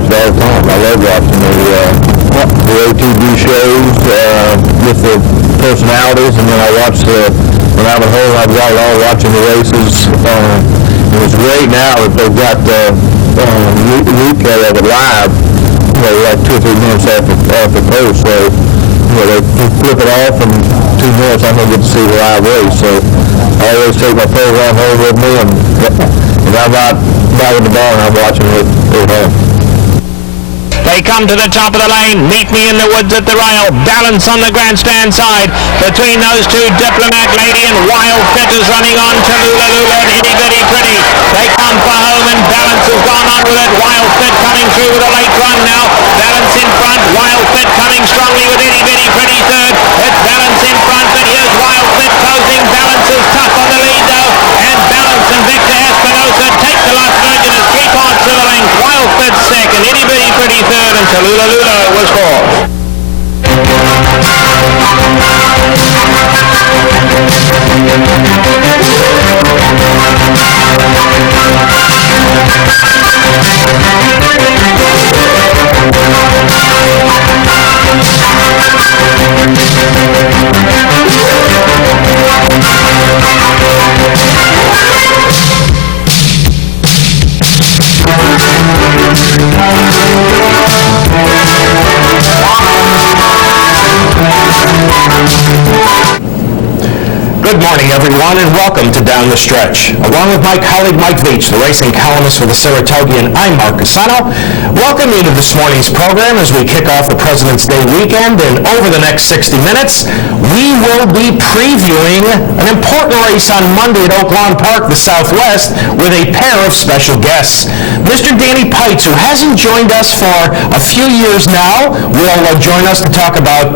watch it all the time. I love watching the OTB shows with the personalities, and then I watch when I'm at home, I've got it all watching the races. It's great now that they've got replay of it live, like 2 or 3 minutes off the post. So, they flip it off in 2 minutes, I'm going to get to see the live race. So I always take my program home with me, and I'm not back in the bar and I'm watching it at home. They come to the top of the lane. Meet me in the woods at the rail. Balance on the grandstand side. Between those two, Diplomat Lady and Wild Fit is running on to Lula Lula and Itty Bitty Pretty. They come for home and Balance has gone on with it. Wild Fit coming through with a late run now. Balance in front. Wild Fit coming strongly with Itty Bitty Pretty third. It's Balance in front, but here's Wild Fit closing. Balance is tough on the lead though. And Balance and Victor Espinosa take the Las Virgenes 3/4 of the length. Wild Fit second. Itty Bitty Pretty third. And Tallulah Lula was fourth. Good morning, everyone, and welcome to Down the Stretch. Along with my colleague Mike VIETCH, the racing columnist for the Saratogian, I'm Mark CUSANO. Welcome you to this morning's program as we kick off the President's Day weekend, and over the next 60 minutes, we will be previewing an important race on Monday at Oak Lawn Park, the Southwest, with a pair of special guests. Mr. Danny PRITZ, who hasn't joined us for a few years now, will join us to talk about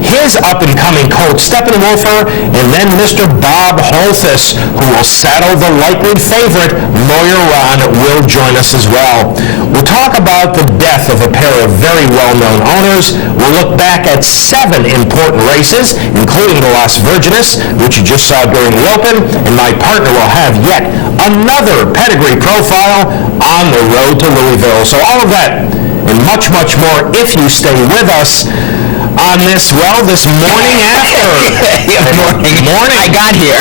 his up-and-coming colt, Steppenwolfer, and then Mr. Bob Holthus, who will saddle the likely favorite, Lawyer Ron, will join us as well. We'll talk about the death of a pair of very well-known owners. We'll look back at 7 important races, including the Las Virgenes, which you just saw during the Open, and my partner will have yet another pedigree profile on the road to Louisville. So all of that and much, much more if you stay with us on this morning after. Morning. I got here.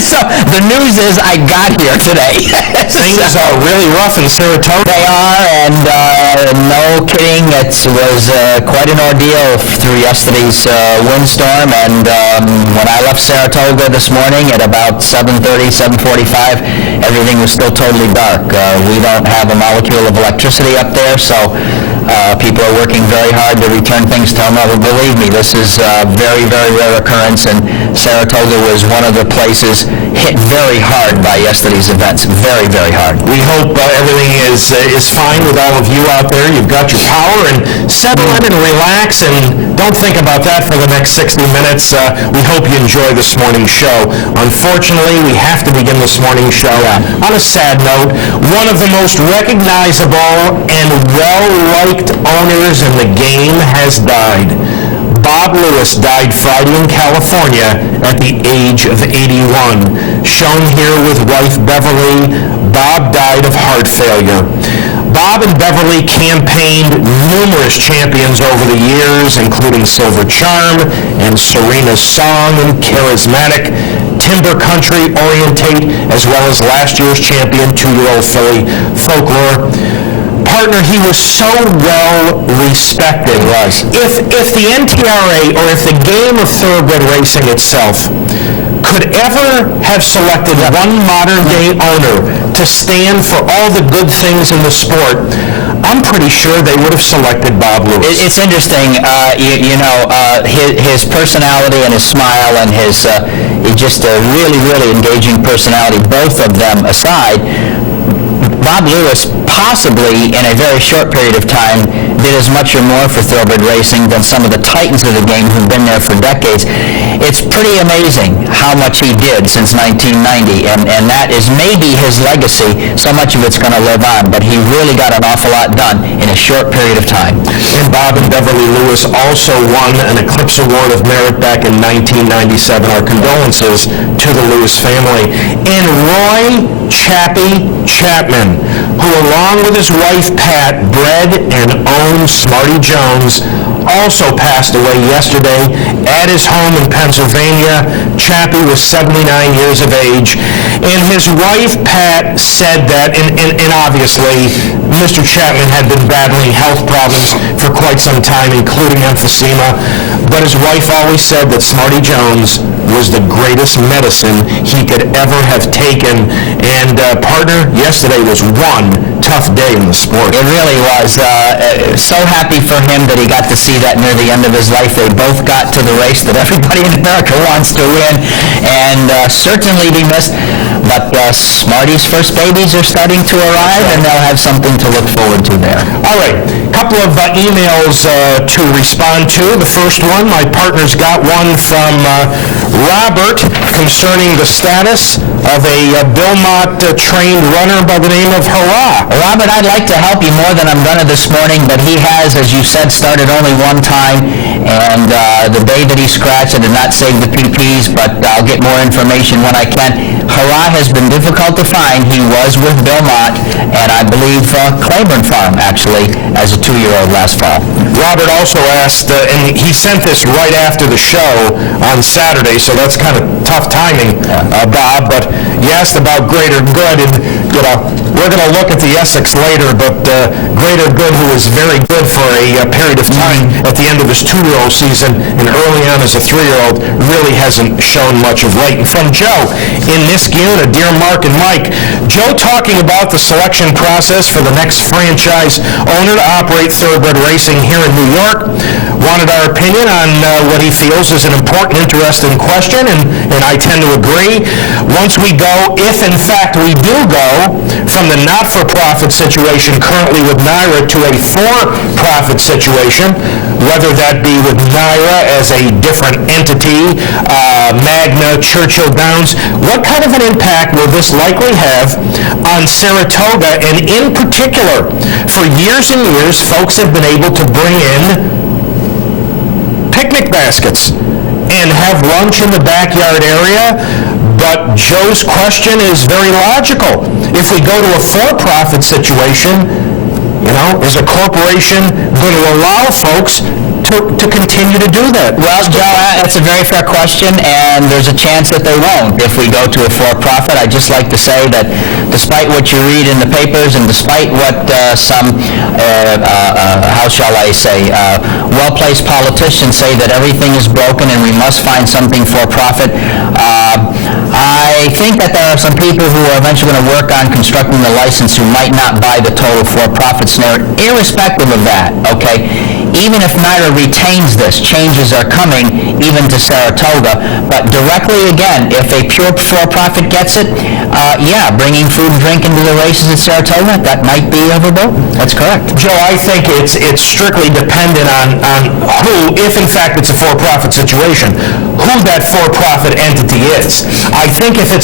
So the news is I got here today. Things are really rough in Saratoga. They are, and no kidding, it was quite an ordeal through yesterday's windstorm, and when I left Saratoga this morning at about 7:30, 7:45, everything was still totally dark. We don't have a molecule of electricity up there, so people are working very hard to return things to normal. Believe me, this is a very, very rare occurrence, and Saratoga was one of the places hit very hard by yesterday's events. Very, very hard. We hope everything is fine with all of you out there. You've got your power, and settle in and relax, and don't think about that for the next 60 minutes. We hope you enjoy this morning's show. Unfortunately, we have to begin this morning's show on a sad note. One of the most recognizable and well-liked owners in the game has died. Bob Lewis died Friday in California at the age of 81. Shown here with wife Beverly, Bob died of heart failure. Bob and Beverly campaigned numerous champions over the years, including Silver Charm and Serena's Song and Charismatic, Timber Country, Orientate, as well as last year's champion, 2-year-old filly Folklore. Partner, he was so well respected. He was. If the NTRA, or if the game of thoroughbred racing itself, could ever have selected one modern-day owner to stand for all the good things in the sport, I'm pretty sure they would have selected Bob Lewis. It's interesting, his personality and his smile and his just a really, really engaging personality, both of them aside. Bob Lewis possibly, in a very short period of time, did as much or more for thoroughbred racing than some of the titans of the game who've been there for decades. It's pretty amazing how much he did since 1990, and that is maybe his legacy. So much of it's going to live on, but he really got an awful lot done in a short period of time. And Bob and Beverly Lewis also won an Eclipse Award of Merit back in 1997. Our condolences to the Lewis family. And Roy Chappie Chapman, who along with his wife Pat bred and owned Smarty Jones, also passed away yesterday at his home in Pennsylvania. Chappie was 79 years of age, and his wife Pat said that, and obviously Mr. Chapman had been battling health problems for quite some time, including emphysema, but his wife always said that Smarty Jones was the greatest medicine he could ever have taken. And partner, yesterday was one tough day in the sport. It really was. So happy for him that he got to see that near the end of his life. They both got to the race that everybody in America wants to win, and certainly be missed. But Smarty's first babies are starting to arrive, and they'll have something to look forward to there. All right, a couple of emails to respond to. The first one, my partner's got one from Robert concerning the status of a Belmont-trained runner by the name of Hurrah. Robert, I'd like to help you more than I'm going to this morning, but he has, as you said, started only one time, and the day that he scratched, I did not save the PPs, but I'll get more information when I can. Hurrah has been difficult to find. He was with Belmont, and I believe Claiborne Farm, actually, as a 2-year-old last fall. Robert also asked, and he sent this right after the show on Saturday, so that's kind of tough timing, Bob, but he asked about Greater Good, and we're going to look at the Essex later, but Greater Good, who was very good for a period of time at the end of his 2-year-old season and early on as a 3-year-old, really hasn't shown much of late. And from Joe in Niskayuna, dear Mark and Mike, Joe talking about the selection process for the next franchise owner to operate Thoroughbred Racing here in New York. Wanted our opinion on what he feels is an important, interesting question, and I tend to agree. Once we go, if in fact we do go, from the not-for-profit situation currently with NYRA to a for-profit situation, whether that be with NYRA as a different entity, Magna, Churchill Downs, what kind of an impact will this likely have on Saratoga? And in particular, for years and years, folks have been able to bring in picnic baskets and have lunch in the backyard area. But Joe's question is very logical. If we go to a for-profit situation, is a corporation going to allow folks to continue to do that? Well, Joe, that's a very fair question, and there's a chance that they won't if we go to a for-profit. I'd just like to say that despite what you read in the papers and despite what some, how shall I say, well-placed politicians say that everything is broken and we must find something for-profit, I think that there are some people who are eventually going to work on constructing the license who might not buy the total for-profit scenario, irrespective of that, okay? Even if NYRA retains this, changes are coming even to Saratoga. But directly, again, if a pure for-profit gets it, bringing food and drink into the races at Saratoga, that might be overboard. That's correct. Joe, I think it's strictly dependent on who, if in fact it's a for-profit situation, who that for-profit entity is. I think if it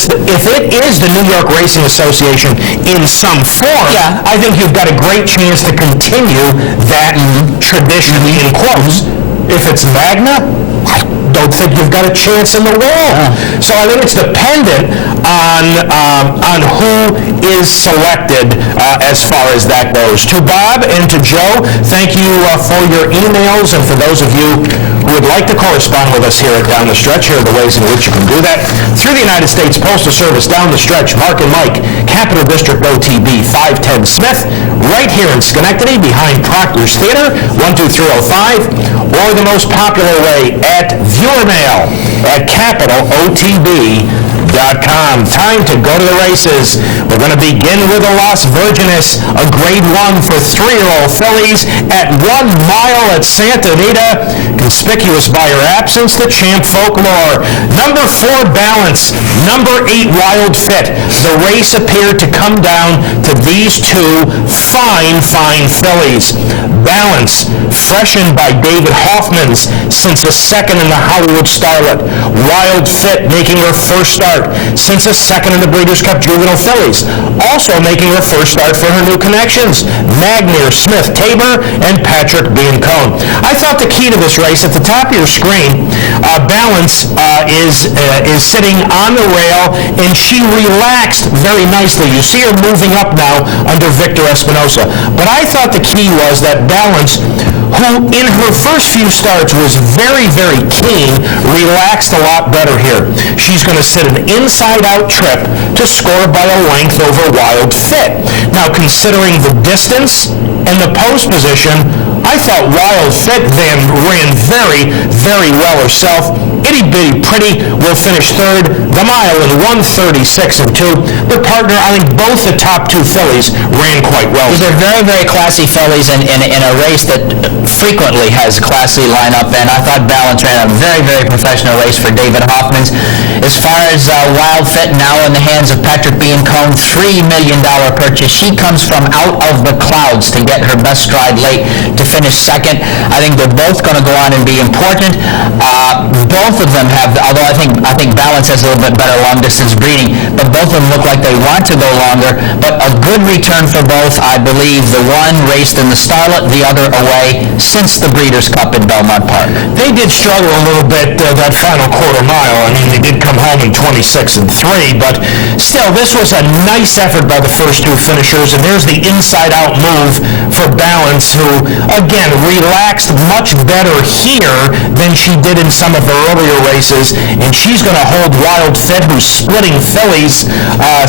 is the New York Racing Association in some form, I think you've got a great chance to continue that tradition in quotes. If it's Magna, I don't think you've got a chance in the world. So I think it's dependent on who is selected as far as that goes. To Bob and to Joe, thank you for your emails, and for those of you who would like to correspond with us here at Down the Stretch, here are the ways in which you can do that. Through the United States Postal Service, Down the Stretch, Mark and Mike, Capital District OTB 510 Smith, right here in Schenectady, behind Proctor's Theater, 12305, or the most popular way at viewer mail at capitalotb.com. Time to go to the races. We're going to begin with the Las Virgenes, a Grade 1 for 3-year-old fillies at 1 mile at Santa Anita. Conspicuous by her absence, the Champ Folklore. Number 4, Balance. Number 8, Wild Fit. The race appeared to come down to these two fine fillies. Balance, freshened by David Hoffman's since a second in the Hollywood Starlet. Wild Fit, making her first start since a second in the Breeders' Cup Juvenile Fillies. Also making her first start for her new connections, Magnier, Smith, Tabor, and Patrick Biancone. I thought the key to this race, at the top of your screen, Balance is sitting on the rail, and she relaxed very nicely. You see her moving up now under Victor Espinosa. But I thought the key was that Balance, who in her first few starts was very, very keen, relaxed a lot better here. She's going to sit an inside-out trip to score by a length over Wild Fit. Now, considering the distance and the post position, I thought Wild Fit ran very, very well herself. Itty Bitty Pretty will finish third. The Mile in 1:36 and 2. The partner, I think both the top two fillies ran quite well. These are very, very classy fillies in a race that frequently has a classy lineup, and I thought Balance ran a very, very professional race for David Hoffman's. As far as Wild Fit, now in the hands of Patrick Biancone, $3 million purchase. She comes from out of the clouds to get her best stride late to finish second. I think they're both going to go on and be important. Both of them have, although I think Balance has a little bit better long-distance breeding, but both of them look like they want to go longer. But a good return for both. I believe the one raced in the Starlet, the other away since the Breeders' Cup in Belmont Park. They did struggle a little bit that final quarter mile. I mean, they did come home in 26 and 3, but still, this was a nice effort by the first two finishers, and there's the inside-out move for Balance, who, again, relaxed much better here than she did in some of her earlier races, and she's going to hold Wild Fit, who's splitting fillies,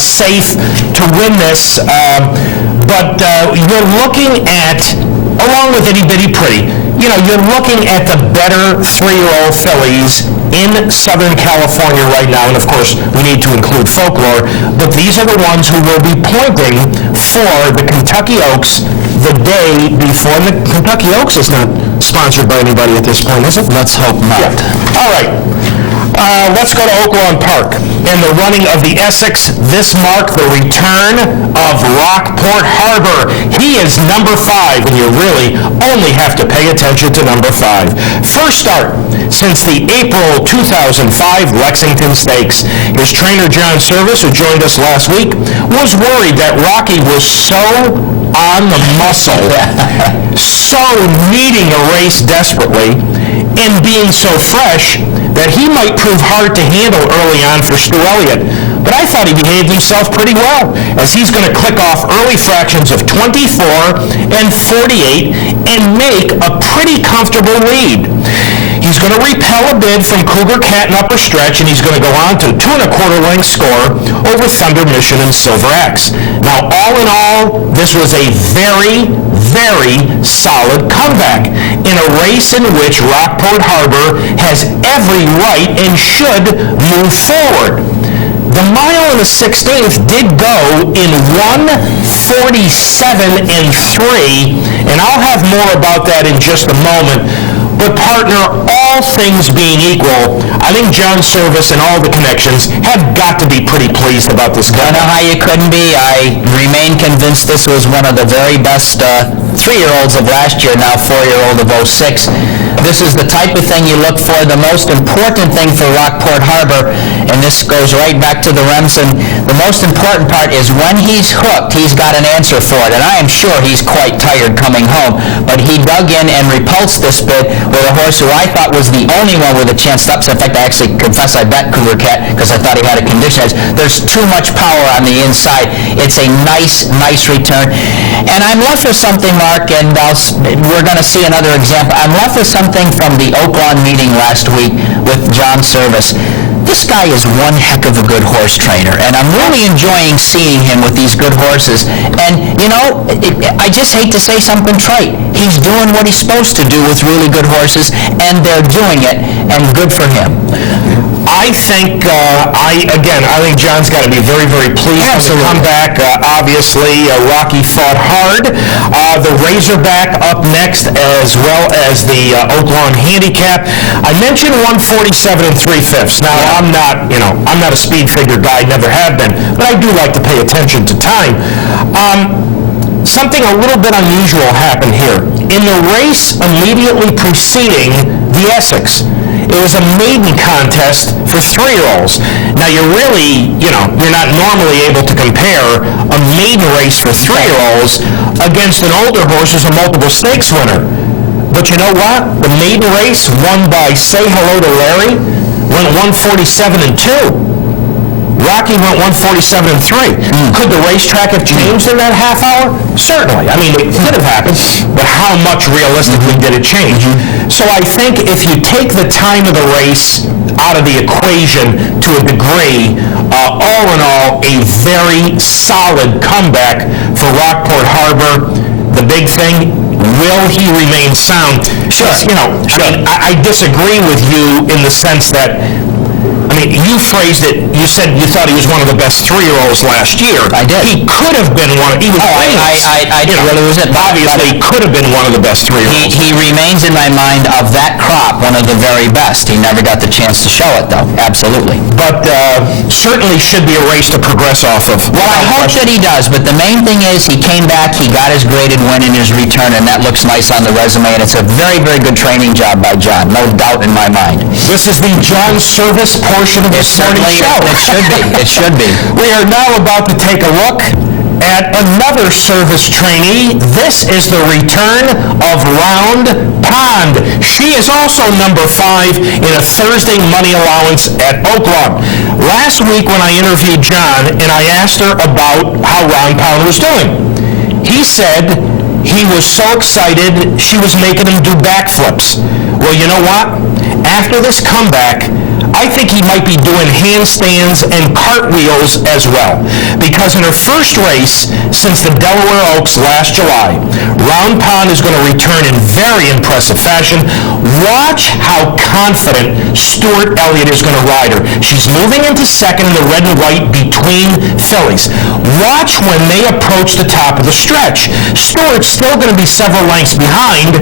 safe to win this. But you're looking at, along with Itty Bitty Pretty, you're looking at the better 3-year-old fillies in Southern California right now, and of course we need to include Folklore, but these are the ones who will be pointing for the Kentucky Oaks the day before. And the Kentucky Oaks is not sponsored by anybody at this point, is it? Let's hope not. Yeah. All right. Let's go to Oaklawn Park. In the running of the Essex, this marked the return of Rockport Harbor. He is number 5, and you really only have to pay attention to number 5. First start since the April 2005 Lexington Stakes. His trainer, John Service, who joined us last week, was worried that Rocky was so on the muscle, so needing a race desperately, and being so fresh that he might prove hard to handle early on for Stu Elliott. But I thought he behaved himself pretty well, as he's going to click off early fractions of 24 and 48 and make a pretty comfortable lead. He's going to repel a bid from Cougar Cat and Upper Stretch, and he's going to go on to a 2 1/4 length score over Thunder Mission and Silver X. Now, all in all, this was a very, very solid comeback in a race in which Rockport Harbor has every right and should move forward. The mile in the 16th did go in 1:47 and 3, and I'll have more about that in just a moment. But partner, all things being equal, I think John Service and all the connections have got to be pretty pleased about this guy. I don't know how you couldn't be. I remain convinced this was one of the very best 3-year-olds of last year, now 4-year-old of 06. This is the type of thing you look for. The most important thing for Rockport Harbor, and this goes right back to the Remsen, the most important part is when he's hooked, he's got an answer for it. And I am sure he's quite tired coming home. But he dug in and repulsed this bid with a horse who I thought was the only one with a chance to upset. In fact, I actually confess I bet Cougar Cat because I thought he had a condition edge. There's too much power on the inside. It's a nice, nice return. And I'm left with something, Mark, and we're going to see another example. I'm left with something from the Oaklawn meeting last week with John Service. This guy is one heck of a good horse trainer, and I'm really enjoying seeing him with these good horses. And, I just hate to say something trite. He's doing what he's supposed to do with really good horses, and they're doing it, and good for him. I think John's got to be very, very pleased with the comeback. Obviously, Rocky fought hard. The Razorback up next, as well as the Oaklawn Handicap. I mentioned 147 and 3/5. Now, I'm not a speed figure guy, never have been, but I do like to pay attention to time. Something a little bit unusual happened here. in the race immediately preceding the Essex. It was a maiden contest for 3-year-olds. Now, you're not normally able to compare a maiden race for 3-year-olds against an older horse who's a multiple stakes winner. But you know what? The maiden race won by Say Hello to Larry went 147-2. Rocky went 147-3. Could the racetrack have changed in that half hour? Certainly. I mean, it could have happened, but how much realistically did it change? So I think if you take the time of the race out of the equation to a degree, all in all, a very solid comeback for Rockport Harbor. The big thing, will he remain sound? Sure. I disagree with you in the sense that, you phrased it, you said you thought he was one of the best 3-year-olds last year. I did. He could have been one. He was obviously could have been one of the best 3-year-olds. He remains in my mind of that crop one of the very best. He never got the chance to show it, though. Absolutely. But certainly should be a race to progress off of. Well, I hope that he does, but the main thing is he came back, he got his graded win in his return, and that looks nice on the resume, and it's a very, very good training job by John. No doubt in my mind. This is the John Service portion of this morning's show. It should be. It should be. We are now about to take a look at another service trainee. This is the return of Round Pond. She is also number 5 in a Thursday money allowance at Oaklawn. Last week when I interviewed John and I asked her about how Round Pond was doing, he said he was so excited she was making him do backflips. Well, you know what? After this comeback, I think he might be doing handstands and cartwheels as well. Because in her first race since the Delaware Oaks last July, Round Pond is going to return in very impressive fashion. Watch how confident Stuart Elliott is going to ride her. She's moving into second in the red and white between fillies. Watch when they approach the top of the stretch. Stuart's still going to be several lengths behind,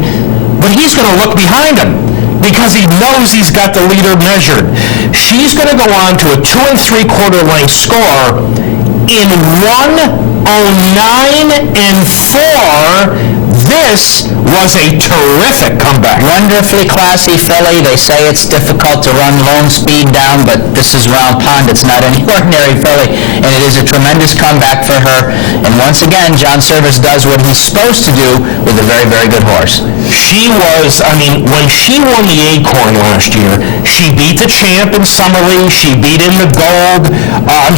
but he's going to look behind him, because he knows he's got the leader measured. She's going to go on to a 2 3/4 length score in 1:09.4. This was a terrific comeback. Wonderfully classy filly. They say it's difficult to run lone speed down, but this is Round Pond. It's not any ordinary filly, and it is a tremendous comeback for her. And once again, John Service does what he's supposed to do with a very, very good horse. She was, when she won the Acorn last year, she beat the champ in Summerlee, she beat in the Gold,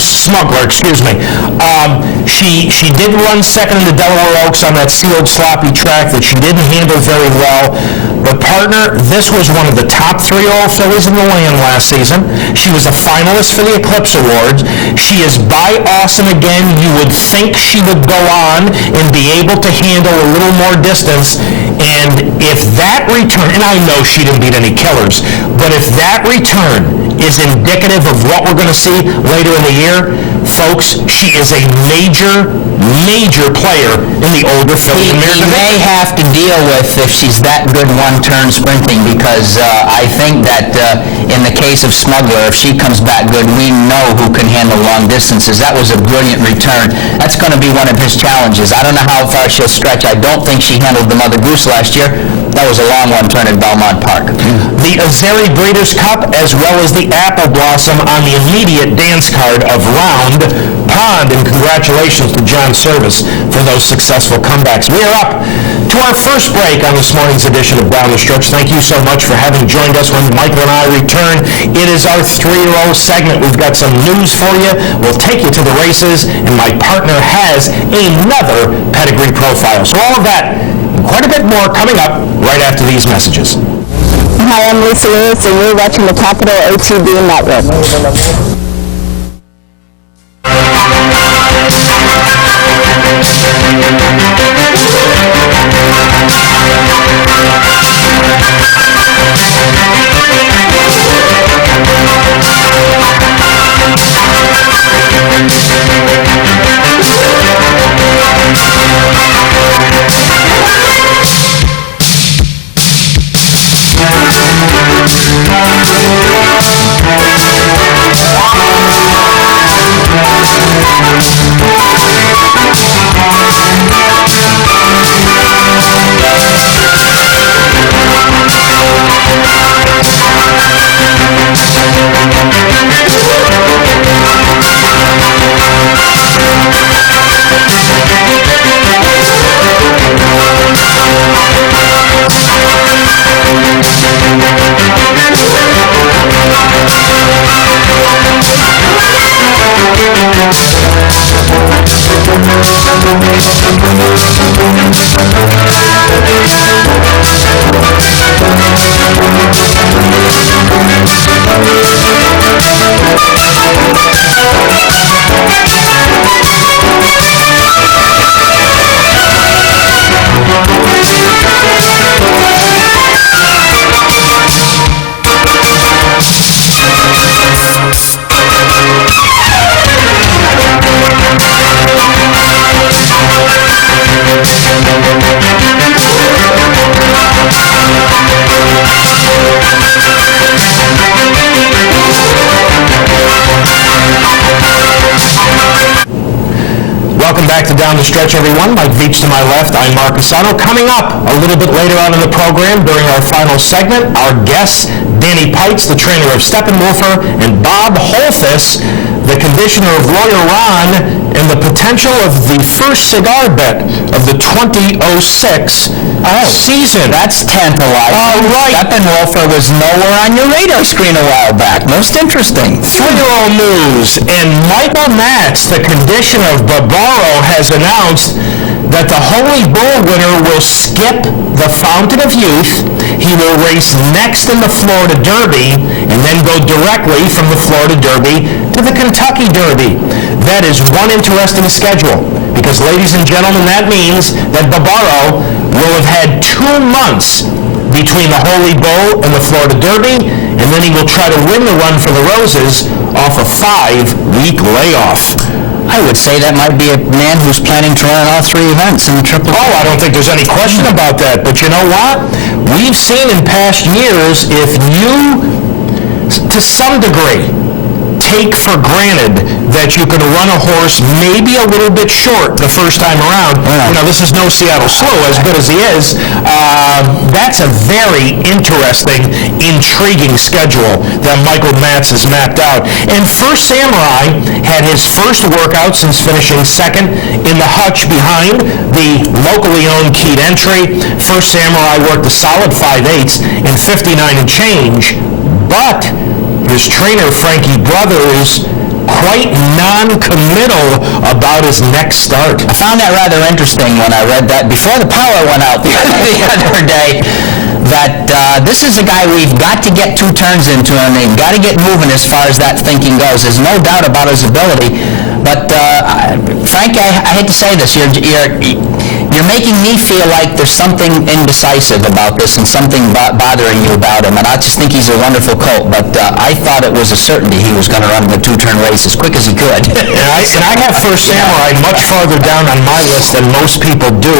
Smuggler, excuse me. She did run second in the Delaware Oaks on that sealed sloppy track that she didn't handle very well. But partner, this was one of the top 3-year-old fillies in the land last season. She was a finalist for the Eclipse Awards. She is by awesome again. You would think she would go on and be able to handle a little more distance. And if that return, and I know she didn't beat any killers, but if that return is indicative of what we're going to see later in the year, folks, she is a major, major player in the older filly American. He may have to deal with if she's that good one-turn sprinting, because I think that in the case of Smuggler, if she comes back good, we know who can handle long distances. That was a brilliant return. That's going to be one of his challenges. I don't know how far she'll stretch. I don't think she handled the Mother Goose last year. That was a long one-turn at Belmont Park. The Azeri Breeders' Cup, as well as the Apple Blossom on the immediate dance card of Round Pond. And congratulations to John Service for those successful comebacks. We are up to our first break on this morning's edition of Down the Stretch. Thank you so much for having joined us when Michael and I return. It is our 3-year-old segment. We've got some news for you. We'll take you to the races, and my partner has another pedigree profile. So all of that and quite a bit more coming up right after these messages. Hi, I'm Lisa Lewis, and you're watching the Capital ATV Network. back to Down the Stretch, everyone. Mike VIETCH to my left. I'm Mark CUSANO. Coming up a little bit later on in the program, during our final segment, our guests, Danny Pritz, the trainer of Steppenwolfer, and Bob Holthus, the conditioner of Royal Ron, and the potential of the first cigar bet of the 2006 season. That's tantalizing. All right. Steppenwolfer was nowhere on your radar screen a while back. Most interesting. 3-year-old news, and Michael Matz, the conditioner of Barbaro, has announced that the Holy Bull winner will skip the Fountain of Youth. He will race next in the Florida Derby and then go directly from the Florida Derby to the Kentucky Derby. That is one interesting schedule because, ladies and gentlemen, that means that Barbaro will have had 2 months between the Holy Bull and the Florida Derby, and then he will try to win the Run for the Roses off a 5-week layoff. I would say that might be a man who's planning to run all 3 events in the Triple Crown. Oh, I don't think there's any question about that. But you know what? We've seen in past years, if you, to some degree, take for granted that you can run a horse maybe a little bit short the first time around. Yeah. You know, this is no Seattle Slew, as good as he is. That's a very interesting, intriguing schedule that Michael Matz has mapped out. And First Samurai had his first workout since finishing second in the hutch behind the locally owned keyed entry. First Samurai worked a solid 5/8 and 59 and change, but his trainer, Frankie Brothers, quite non-committal about his next start. I found that rather interesting when I read that before the power went out the other day, that this is a guy we've got to get 2 turns into him, and got to get moving as far as that thinking goes. There's no doubt about his ability, but Frank, I hate to say this, you're making me feel like there's something indecisive about this and something bothering you about him, and I just think he's a wonderful colt, but I thought it was a certainty he was going to run the 2-turn race as quick as he could. And I have First Samurai much farther down on my list than most people do.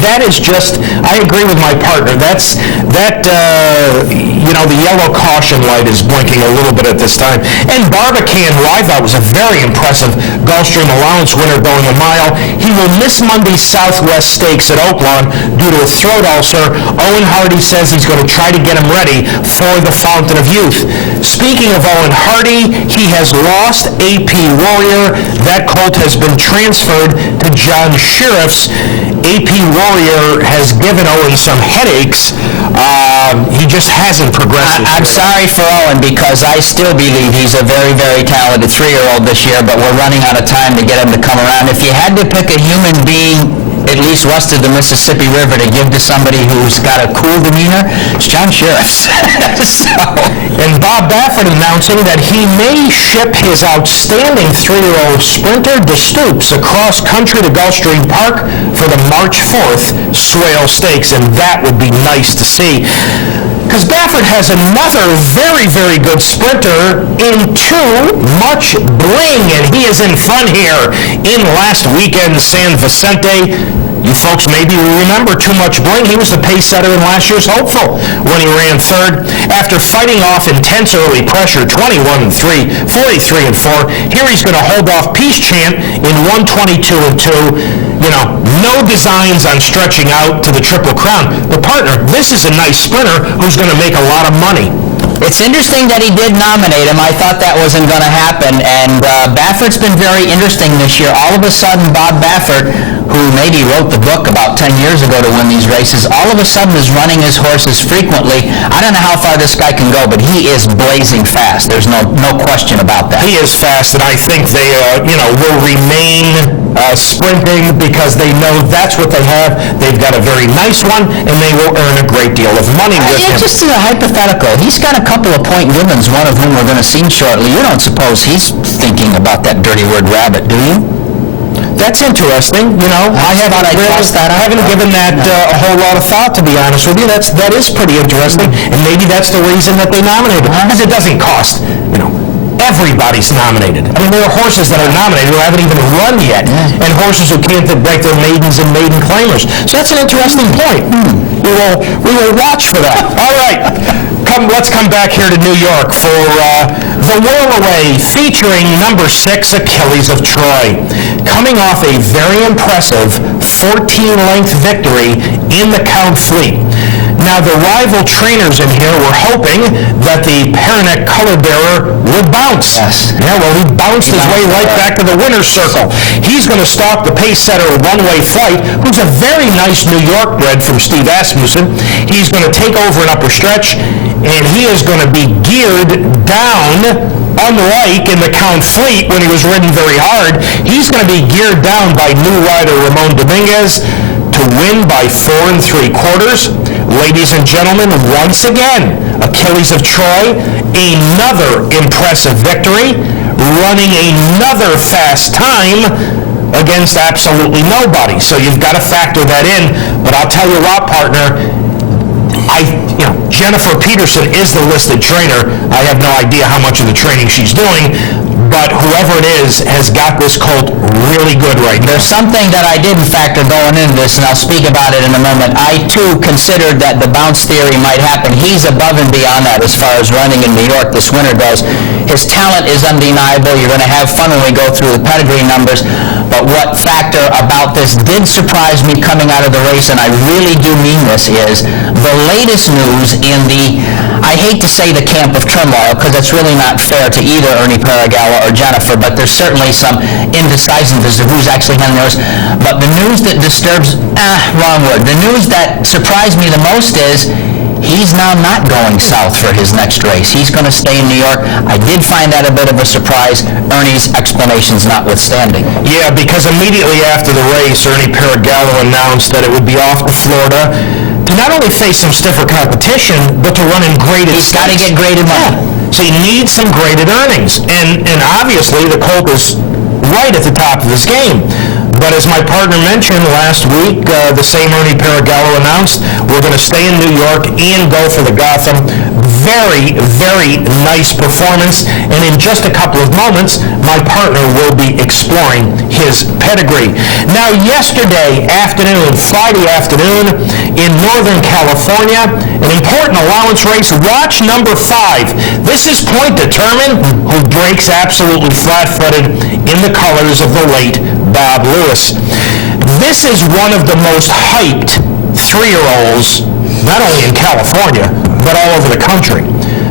That is just, I agree with my partner. The yellow caution light is blinking a little bit at this time. And Barbican, who I thought was a very impressive Gulfstream allowance winner going a mile, he will miss Monday's Southwest Stakes at Oaklawn due to a throat ulcer. Owen Hardy says he's going to try to get him ready for the Fountain of Youth. Speaking of Owen Hardy, he has lost AP Warrior. That colt has been transferred to John Sheriff's. AP Warrior has given Owen some headaches. He just hasn't progressed. I'm sorry for Owen, because I still believe he's a very, very talented 3-year-old this year, but we're running out of time to get him to come around. If you had to pick a human being at least west of the Mississippi River to give to somebody who's got a cool demeanor, it's John Sheriff's. And Bob Baffert announcing that he may ship his outstanding 3-year-old sprinter De Stoops across country to Gulfstream Park for the March 4th Swale Stakes, and that would be nice to see. Because Baffert has another very, very good sprinter in too much bling, and he is in front here in last weekend's San Vicente. You folks maybe remember Too Much Bling. He was the pace setter in last year's Hopeful when he ran third. After fighting off intense early pressure, 21-3, 43-4, here he's going to hold off Peace Chant in 122-2. You know, no designs on stretching out to the Triple Crown. But partner, this is a nice sprinter who's going to make a lot of money. It's interesting that he did nominate him. I thought that wasn't going to happen, and Baffert's been very interesting this year. All of a sudden, Bob Baffert, who maybe wrote the book about 10 years ago to win these races, all of a sudden is running his horses frequently. I don't know how far this guy can go, but he is blazing fast. There's no question about that. He is fast, and I think they, will remain sprinting because they know that's what they have. They've got a very nice one, and they will earn a great deal of money with him. Just as a hypothetical, he's got a couple of Point Gibbons, one of whom we're going to see shortly. You don't suppose he's thinking about that dirty word rabbit, do you? That's interesting. I haven't given that a whole lot of thought, to be honest with you. That is pretty interesting, and maybe that's the reason that they nominated him, because it doesn't cost, everybody's nominated. I mean, there are horses that are nominated who haven't even run yet, and horses who can't break their maidens and maiden claimers. So that's an interesting point. We will watch for that. All right. Let's come back here to New York for the Whirlaway featuring number 6, Achilles of Troy. coming off a very impressive 14-length victory in the Count Fleet. Now, the rival trainers in here were hoping that the Paraneck color bearer would bounce. Yes. Yeah, well, he bounced his way right back to the winner's circle. He's going to stalk the pace setter One-Way Flight, who's a very nice New York bred from Steve Asmussen. He's going to take over an upper stretch, and he is going to be geared down, unlike in the Count Fleet when he was ridden very hard. He's going to be geared down by new rider Ramon Dominguez to win by 4 3/4. Ladies and gentlemen, once again, Achilles of Troy, another impressive victory, running another fast time against absolutely nobody. So you've got to factor that in. But I'll tell you what, partner, Jennifer Peterson is the listed trainer. I have no idea how much of the training she's doing, but whoever it is has got this colt really good right now. There's something that I didn't factor going into this, and I'll speak about it in a moment. I, too, considered that the bounce theory might happen. He's above and beyond that as far as running in New York this winter goes. His talent is undeniable. You're going to have fun when we go through the pedigree numbers. But what factor about this did surprise me coming out of the race, and I really do mean this, is the latest news in the, I hate to say the camp of turmoil, because it's really not fair to either Ernie Paragallo or Jennifer, but there's certainly some indecision as to who's actually handling those. But the news that disturbs, wrong word, the news that surprised me the most is he's now not going south for his next race. He's going to stay in New York. I did find that a bit of a surprise, Ernie's explanations notwithstanding. Yeah, because immediately after the race, Ernie Paragallo announced that it would be off to Florida to not only face some stiffer competition, but to run in graded He's got to stakes. get graded money. Yeah. So he needs some graded earnings. And obviously, the colt is right at the top of his game. But as my partner mentioned last week, the same Ernie Paragallo announced, we're going to stay in New York and go for the Gotham. Very, very nice performance. And in just a couple of moments, my partner will be exploring his pedigree. Now, yesterday afternoon, Friday afternoon, in Northern California, an important allowance race, watch number 5. This is Point Determined, who breaks absolutely flat-footed in the colors of the late Bob Lewis. This is one of the most hyped 3-year-olds, not only in California, but all over the country.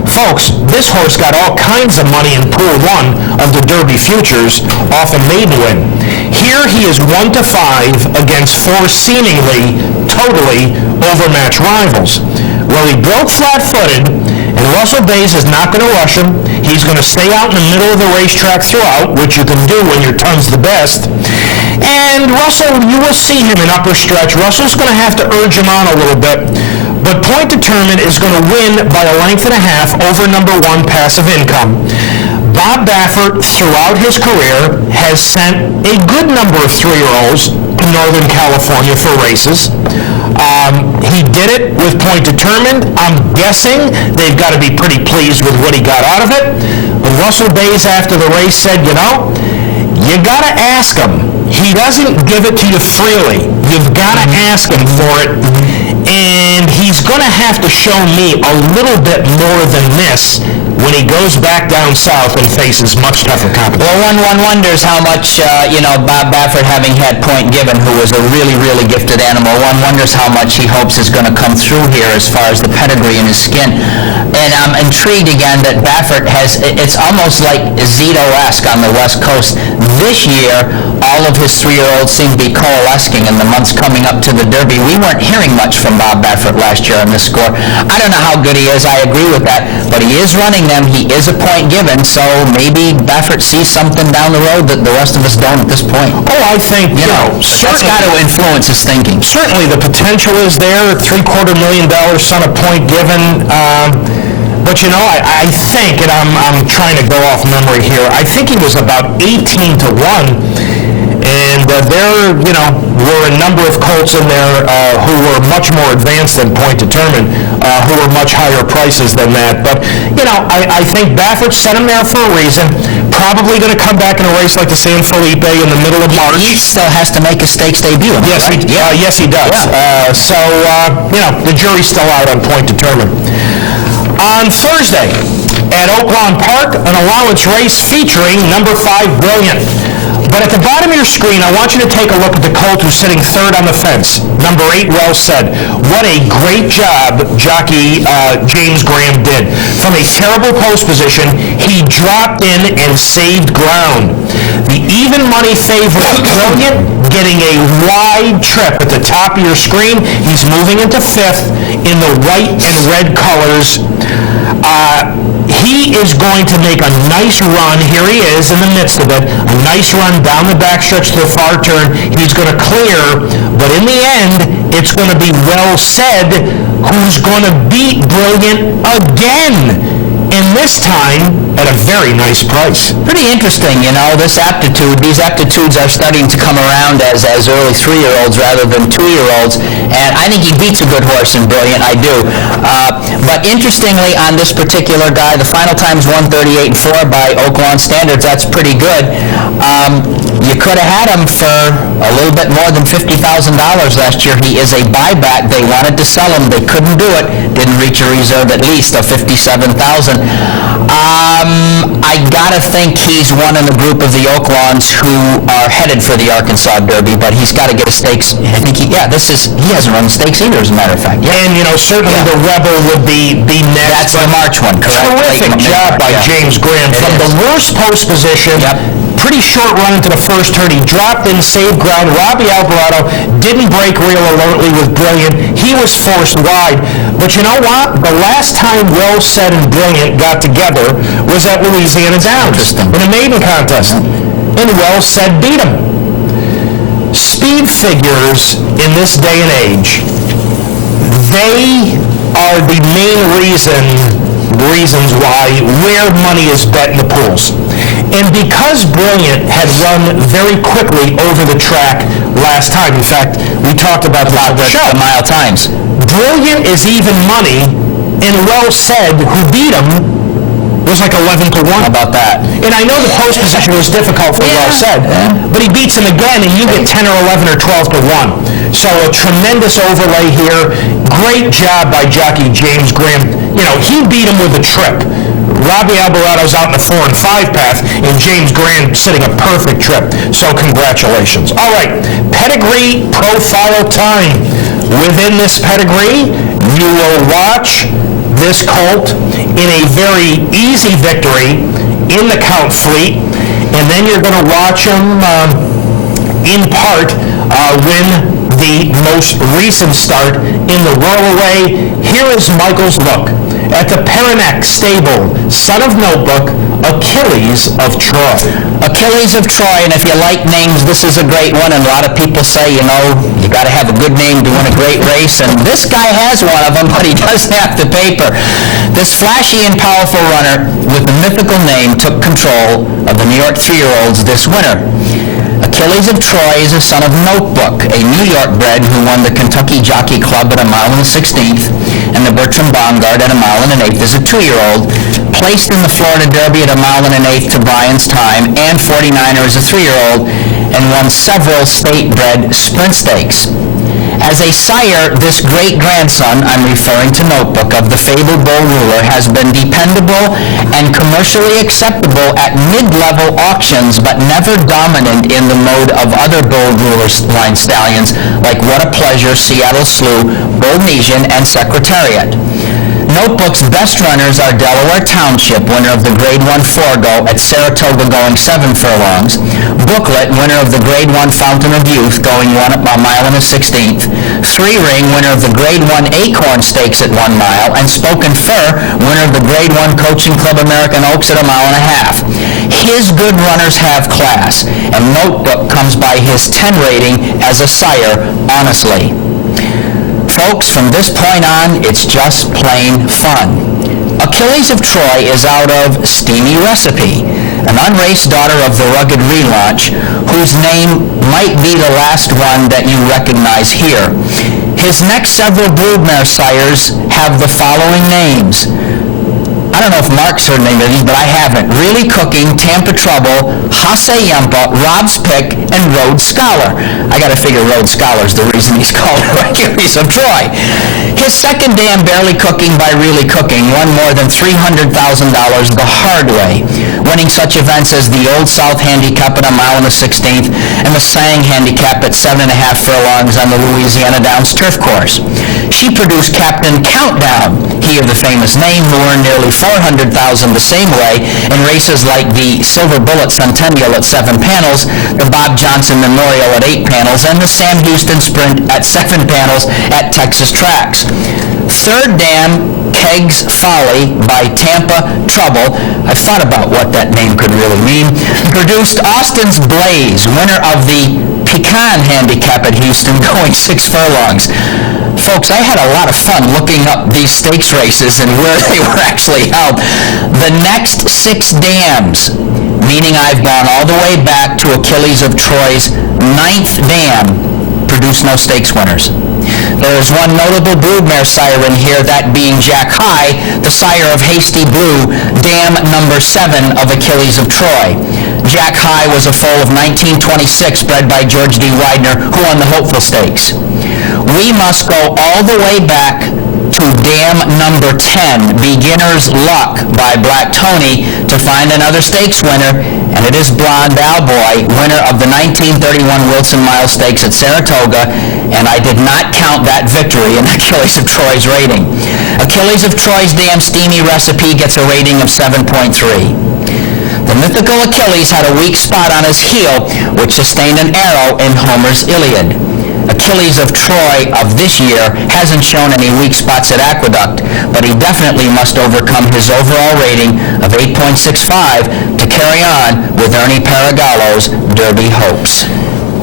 Folks, this horse got all kinds of money in Pool 1 of the Derby Futures off a maiden win. Here he is 1-5 against 4 seemingly totally overmatched rivals. Well, he broke flat-footed, and Russell Bays is not going to rush him. He's going to stay out in the middle of the racetrack throughout, which you can do when your ton's the best. And Russell, you will see him in upper stretch. Russell's going to have to urge him on a little bit. But Point Determined is going to win by a length and a half over number 1 Passive Income. Bob Baffert, throughout his career, has sent a good number of 3-year-olds to Northern California for races. He did it with Point Determined. I'm guessing they've got to be pretty pleased with what he got out of it. But Russell Bays, after the race, said, you got to ask him. He doesn't give it to you freely. You've got to ask him for it. And he's going to have to show me a little bit more than this when he goes back down south and faces much tougher competition. Well, one wonders how much, Bob Baffert, having had Point Given, who was a really, really gifted animal, one wonders how much he hopes is going to come through here as far as the pedigree in his skin. And I'm intrigued again that Baffert has, it's almost like Zito-esque on the West Coast. This year, all of his 3-year-olds seem to be coalescing in the months coming up to the Derby. We weren't hearing much from Bob Baffert last year on this score. I don't know how good he is, I agree with that, but he is running them. He is a Point Given, so maybe Baffert sees something down the road that the rest of us don't at this point. Oh, I think, that's got to influence his thinking. Certainly the potential is there, $750,000 son of Point Given. But I think, and I'm trying to go off memory here, I think he was about 18-1. And there, were a number of colts in there who were much more advanced than Point Determined, who were much higher prices than that. But, I think Baffert sent him there for a reason. Probably going to come back in a race like the San Felipe in the middle of March. He still has to make a stakes debut. Yes, right? Yes, he does. Yeah. The jury's still out on Point Determined. On Thursday, at Oaklawn Park, an allowance race featuring number 5 Brilliant. But at the bottom of your screen, I want you to take a look at the colt who's sitting third on the fence. Number 8, Well Said. What a great job jockey James Graham did. From a terrible post position, he dropped in and saved ground. The even money favorite, Brilliant, getting a wide trip at the top of your screen. He's moving into 5th in the white and red colors. He is going to make a nice run. Here he is in the midst of it. A nice run down the backstretch to the far turn. He's going to clear, but in the end, it's going to be Well Said who's going to beat Brilliant again. And this time, at a very nice price. Pretty interesting, these aptitudes are starting to come around as early 3-year-olds rather than 2-year-olds, and I think he beats a good horse in Brilliant, I do. But interestingly, on this particular guy, the final time's 1:38.4 by Oak Lawn standards. That's pretty good. You could have had him for a little bit more than $50,000 last year. He is a buyback. They wanted to sell him. They couldn't do it. Didn't reach a reserve at least of $57,000. I gotta think he's one in the group of the Oak Lawns who are headed for the Arkansas Derby, but he's got to get a stakes. I think he hasn't run stakes either, as a matter of fact. Yeah. And certainly the Rebel would be next. That's the March one, correct? Terrific job by James Graham. From the worst post position. Yep. Pretty short run into the first turn. He dropped in, saved ground. Robbie Alvarado didn't break real alertly with Brilliant. He was forced wide. But you know what? The last time Well Said and Brilliant got together was at Louisiana Downs in a maiden contest. And Well Said beat him. Speed figures in this day and age, they are the main reasons why where money is bet in the pools. And because Brilliant had run very quickly over the track last time, in fact, we talked about this on the show, the mile times. Brilliant is even money, and Well Said, who beat him, was like 11-1. How about that? And I know the post position was difficult for Well Said, but he beats him again, and you get 10 or 11 or 12-1. So a tremendous overlay here. Great job by jockey James Graham. He beat him with a trip. Robbie Alvarado's out in the 4 and 5 path, and James Graham sitting a perfect trip. So congratulations. All right, pedigree profile time. Within this pedigree, you will watch this colt in a very easy victory in the Count Fleet, and then you're going to watch him in part win the most recent start in the Rollaway. Here is Michael's look at the Perroneck stable, son of Notebook, Achilles of Troy. Achilles of Troy, and if you like names, this is a great one, and a lot of people say, you got to have a good name to win a great race, and this guy has one of them, but he doesn't have the paper. This flashy and powerful runner with the mythical name took control of the New York 3-year-olds this winter. Achilles of Troy is a son of Notebook, a New York bred who won the Kentucky Jockey Club at 1 1/16 and the Bertram Bongard at 1 1/8 as a 2-year-old, placed in the Florida Derby at 1 1/8 to Brian's time, and 49er as a 3-year-old, and won several state-bred sprint stakes. As a sire, this great-grandson, I'm referring to Notebook, of the fabled Bull Ruler, has been dependable and commercially acceptable at mid-level auctions, but never dominant in the mode of other Bull Ruler line stallions like What a Pleasure, Seattle Slew, Bolnesian, and Secretariat. Notebook's best runners are Delaware Township, winner of the Grade 1 Forego at Saratoga going 7 furlongs, Booklet, winner of the Grade 1 Fountain of Youth going 1 mile and a 16th, 3-Ring, winner of the Grade 1 Acorn Stakes at 1 mile, and Spoken Fur, winner of the Grade 1 Coaching Club American Oaks at 1.5 miles. His good runners have class, and Notebook comes by his 10 rating as a sire, honestly. Folks, from this point on, it's just plain fun. Achilles of Troy is out of Steamy Recipe, an unraced daughter of the rugged relaunch, whose name might be the last one that you recognize here. His next several broodmare sires have the following names. I don't know if Mark's heard any of these, but I haven't. Really Cooking, Tampa Trouble, Hase Yumpa, Rob's Pick, and Rhodes Scholar. I got to figure Rhodes Scholar's the reason he's called Achilles of Troy. His second dam, Barely Cooking by Really Cooking, won more than $300,000 the hard way. winning such events as the Old South Handicap at a mile and a 16th and the Sang Handicap at 7.5 furlongs on the Louisiana Downs turf course. She produced Captain Countdown, he of the famous name, who earned nearly $400,000 the same way in races like the Silver Bullet Centennial at 7 panels, the Bob Johnson Memorial at 8 panels, and the Sam Houston Sprint at 7 panels at Texas Tracks. Third dam, Keg's Folly by Tampa Trouble, I've thought about what that name could really mean, produced Austin's Blaze, winner of the Pecan Handicap at Houston, going 6 furlongs. Folks, I had a lot of fun looking up these stakes races and where they were actually held. The next 6 dams, meaning I've gone all the way back to Achilles of Troy's 9th dam, produced no stakes winners. There is one notable broodmare sire in here, that being Jack High, the sire of Hasty Blue, dam number 7 of Achilles of Troy. Jack High was a foal of 1926, bred by George D. Widener, who won the Hopeful Stakes. We must go all the way back to dam number 10, Beginner's Luck by Black Tony, to find another stakes winner, and it is Blonde Owlboy, winner of the 1931 Wilson Mile Stakes at Saratoga, and I did not count that victory in Achilles of Troy's rating. Achilles of Troy's Damn Steamy Recipe gets a rating of 7.3. The mythical Achilles had a weak spot on his heel, which sustained an arrow in Homer's Iliad. Achilles of Troy of this year hasn't shown any weak spots at Aqueduct, but he definitely must overcome his overall rating of 8.65 to carry on with Ernie Paragallo's Derby hopes.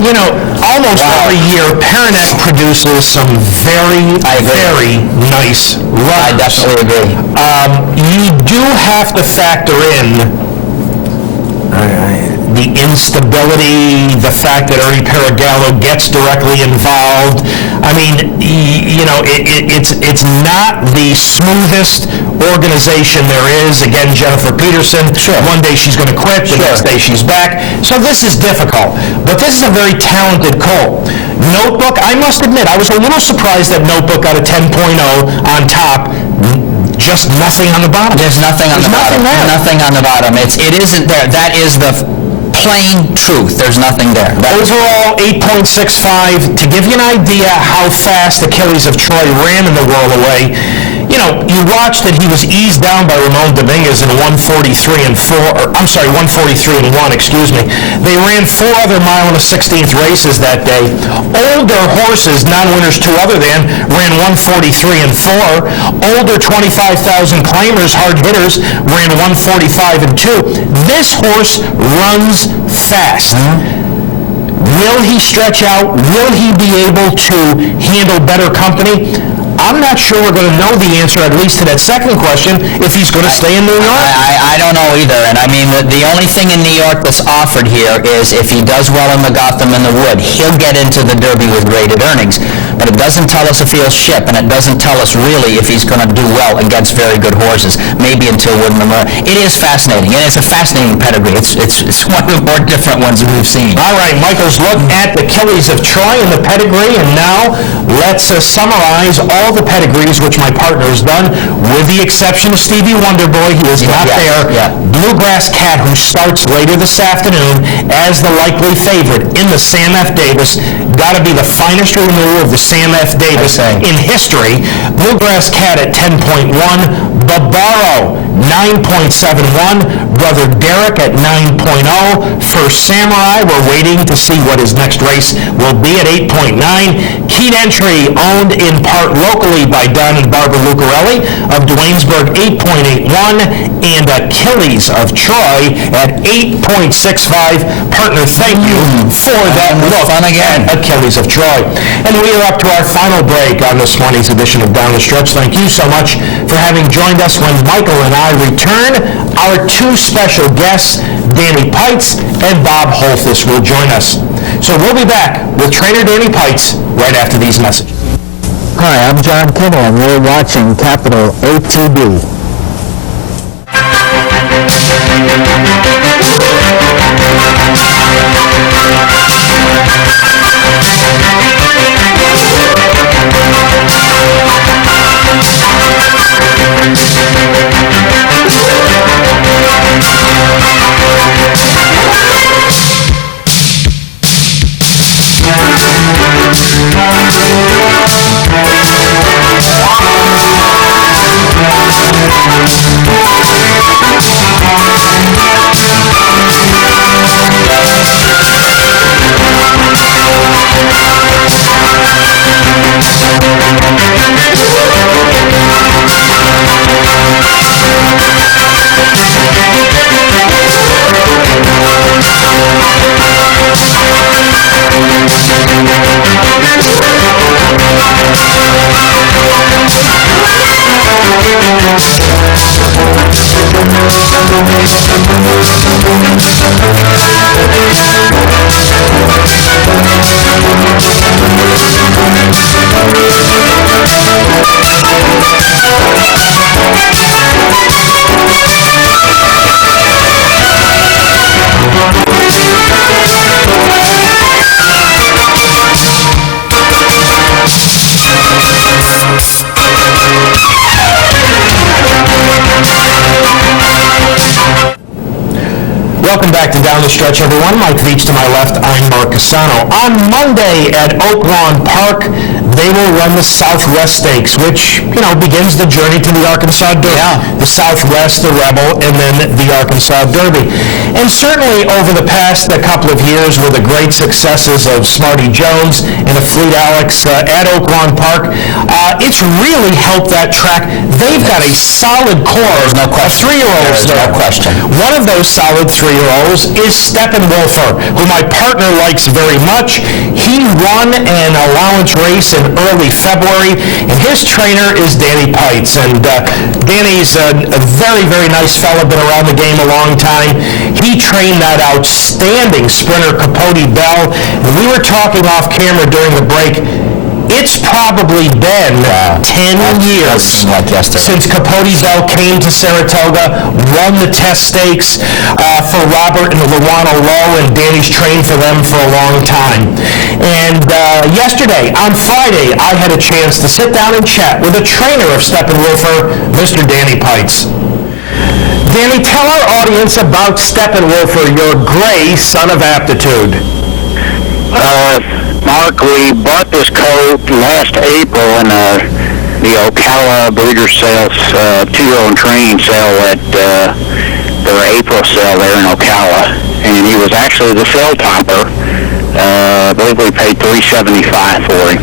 You know, almost every year, Paranet produces some very nice runners. I definitely agree. You do have to factor in the instability, the fact that Ernie Paragallo gets directly involved. I mean, you know, it's not the smoothest organization there is. Again, Jennifer Peterson, one day she's going to quit, the next day she's back. So this is difficult. But this is a very talented colt. Notebook, I must admit, I was a little surprised that Notebook got a 10.0 on top. Just nothing on the bottom. There's nothing on the bottom. There. Nothing on the bottom. It isn't there. That is the plain truth. There's nothing there. Overall, 8.65. To give you an idea how fast Achilles of Troy ran in the Whirlaway, you know, you watched that he was eased down by Ramon Dominguez in 143 and 1, excuse me. They ran 4 other mile and a 16th races that day. Older horses, non-winners 2 other than, ran 143 and 4. Older 25,000 claimers, hard hitters, ran 145 and 2. This horse runs fast. Will he stretch out? Will he be able to handle better company? I'm not sure we're going to know the answer, at least to that second question, if he's going to stay in New York. I don't know either. And I mean, the only thing in New York that's offered here is if he does well in the Gotham and the Wood, he'll get into the Derby with graded earnings. But it doesn't tell us if he'll ship, and it doesn't tell us really if he's going to do well against very good horses, maybe until Wood and Memorial. It is fascinating, and it's a fascinating pedigree. It's one of the more different ones that we've seen. All right, Michael's look at the Achilles of Troy and the pedigree, and now let's summarize all the pedigrees which my partner has done, with the exception of Stevie Wonderboy, who is not there. Bluegrass Cat, who starts later this afternoon as the likely favorite in the Sam F. Davis. Got to be the finest renewal of the Sam F. Davis in history. Bluegrass Cat at 10.1. Barbaro, 9.71. Brother Derek at 9.0. First Samurai, we're waiting to see what his next race will be at 8.9. Keen Entry, owned in part locally by Don and Barbara Lucarelli of Duanesburg, 8.81. And Achilles of Troy at 8.65. Partner, thank you for that look at Achilles of Troy. And we are up to our final break on this morning's edition of Down the Stretch. Thank you so much for having joined us when Michael and I return. Our 2 special guests, Danny Pritz and Bob Holthus, will join us. So we'll be back with trainer Danny Pritz right after these messages. Hi, I'm John Kinnell, and you're watching Capital ATB. Welcome back to Down the Stretch, everyone. Mike Veitch to my left. I'm Mark CUSANO. On Monday at Oak Lawn Park, they will run the Southwest Stakes, which, begins the journey to the Arkansas Derby. Yeah. The Southwest, the Rebel, and then the Arkansas Derby. And certainly over the past couple of years, with the great successes of Smarty Jones and the Fleet Alex at Oak Lawn Park, it's really helped that track. They've got a solid core no of question. three-year-olds There is there. no question. One of those solid three-year-olds is Steppenwolfer, who my partner likes very much. He won an allowance race in early February, and his trainer is Danny Pites. And Danny's a very, very nice fellow, been around the game a long time. He trained that outstanding sprinter, Capote Bell. And we were talking off camera during the break. It's probably been 10 years seem like yesterday. since Capote Bell came to Saratoga, won the test stakes for Robert and Luana Lowe, and Danny's trained for them for a long time. And yesterday, on Friday, I had a chance to sit down and chat with a trainer of Steppenwolfer, Mr. Danny Pites. Danny, tell our audience about Steppenwolfer, your gray son of aptitude. Mark, we bought this colt last April in the Ocala breeder sales, 2-year-old training sale at their April sale there in Ocala, and he was actually the sale topper. I believe we paid $375 for him,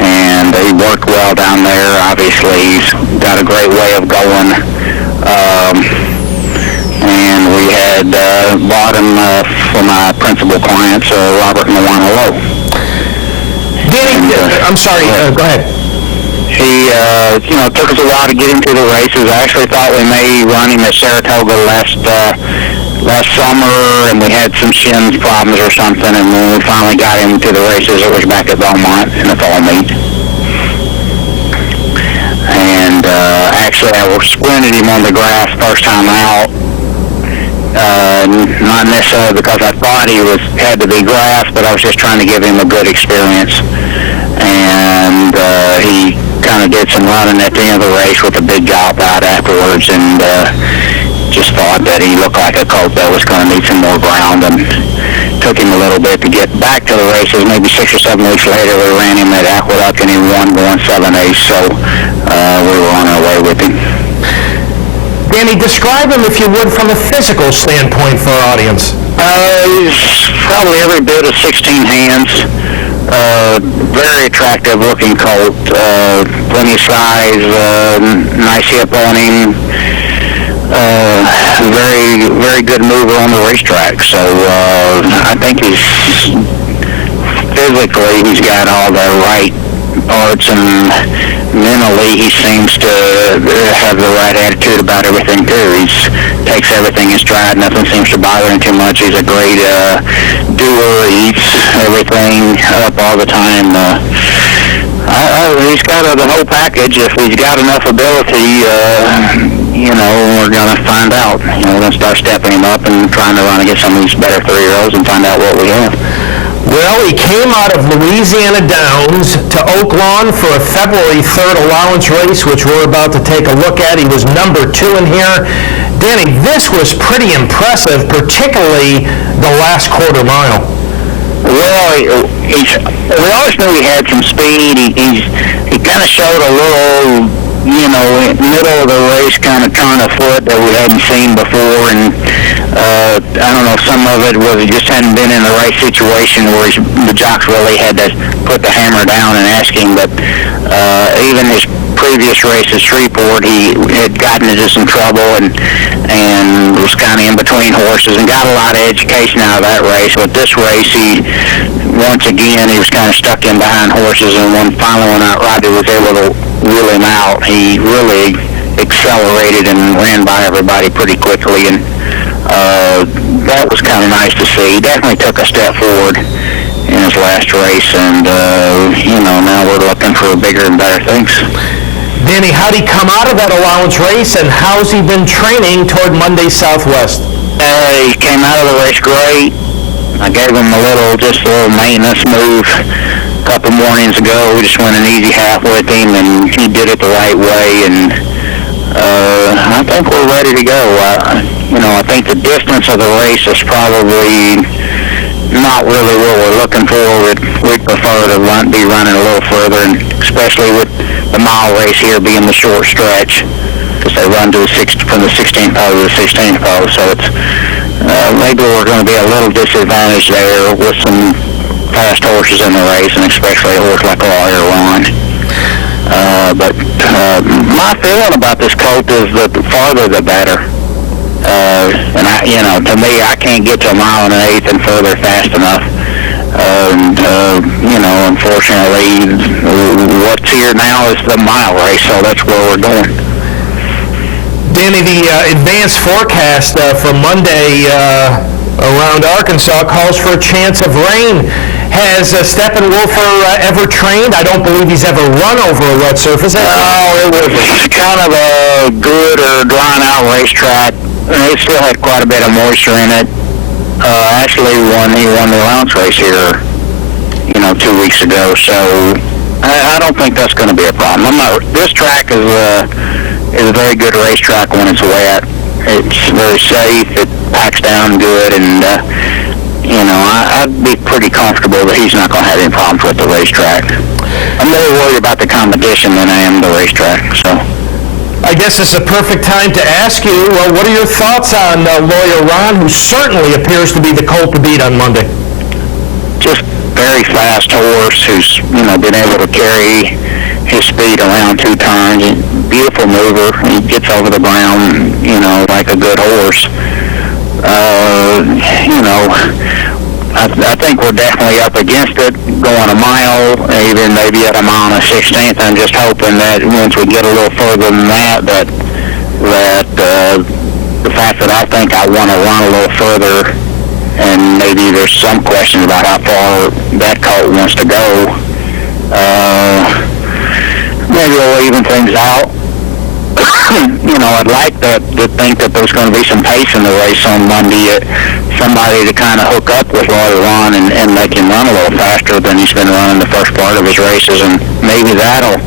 and he worked well down there. Obviously, he's got a great way of going. And we had bought him for my principal clients, Robert and Luana Lowe. Danny, I'm sorry, go ahead. He, took us a while to get him to the races. I actually thought we may run him at Saratoga last summer, and we had some shins problems or something, and when we finally got him to the races, it was back at Belmont in the fall meet. And actually, I sprinted him on the grass first time out. Not necessarily because I thought he had to be grass, but I was just trying to give him a good experience. And he kind of did some running at the end of the race with a big gallop out afterwards, and just thought that he looked like a colt that was going to need some more ground, and took him a little bit to get back to the races. Maybe 6 or 7 weeks later, we ran him at Aqueduct, and he won going 7/8, so we were on our way with him. Danny, describe him, if you would, from a physical standpoint for our audience. He's probably every bit of 16 hands. Very attractive looking colt. Plenty of size, nice hip on him. Very, very good mover on the racetrack. So I think he's got all the right parts, and mentally he seems to have the right attitude about everything too. He takes everything in stride. Nothing seems to bother him too much. He's a great doer. He eats everything up all the time. He's got the whole package. If he's got enough ability, we're going to find out. We're going to start stepping him up and trying to run against some of these better 3-year-olds and find out what we have. Well, he came out of Louisiana Downs to Oak Lawn for a February 3rd allowance race, which we're about to take a look at. He was number 2 in here. Danny, this was pretty impressive, particularly the last quarter mile. Well, we always knew he had some speed. He kind of showed a little, middle of the race kind of turn of foot that we hadn't seen before, and I don't know, some of it was he just hadn't been in the right situation where the jocks really had to put the hammer down and ask him, but even his previous race at Shreveport, he had gotten into some trouble and was kind of in between horses and got a lot of education out of that race. But this race, once again, he was kind of stuck in behind horses, and finally when Rodney was able to wheel him out, he really accelerated and ran by everybody pretty quickly, and that was kind of nice to see. He definitely took a step forward in his last race, and now we're looking for bigger and better things. Danny, how'd he come out of that allowance race, and how's he been training toward Monday Southwest? He came out of the race great. I gave him a little maintenance move a couple mornings ago. We just went an easy half with him, and he did it the right way, and I think we're ready to go. I think the distance of the race is probably not really what we're looking for. We'd prefer to be running a little further, and especially with the mile race here being the short stretch, because they run from the 16th pole to the 16th pole. So it's maybe we're going to be a little disadvantaged there with some fast horses in the race, and especially a horse like Lawyer Ron. But my feeling about this colt is that the farther the better. And to me, I can't get to a mile and an eighth and further fast enough. Unfortunately, what's here now is the mile race, so that's where we're going. Danny, the advanced forecast for Monday around Arkansas calls for a chance of rain. Has Steppenwolfer ever trained? I don't believe he's ever run over a wet surface. No, it was kind of a good or drawn out racetrack. It still had quite a bit of moisture in it. Actually, he won the allowance race here, 2 weeks ago. So I don't think that's going to be a problem. This track is a very good racetrack when it's wet. It's very safe. It packs down good, and I'd be pretty comfortable that he's not going to have any problems with the racetrack. I'm more worried about the competition than I am the racetrack. So I guess it's a perfect time to ask you, what are your thoughts on Lawyer Ron, who certainly appears to be the colt to beat on Monday? Just very fast horse who's, been able to carry his speed around 2 turns. Beautiful mover. He gets over the ground, like a good horse. I think we're definitely up against it, going a mile, even maybe at a mile and a 16th. I'm just hoping that once we get a little further than that the fact that I think I want to run a little further, and maybe there's some question about how far that colt wants to go, maybe we'll even things out. I'd like to think that there's going to be some pace in the race on Monday. Somebody to kind of hook up with Lawyer Ron and make him run a little faster than he's been running the first part of his races, and maybe that'll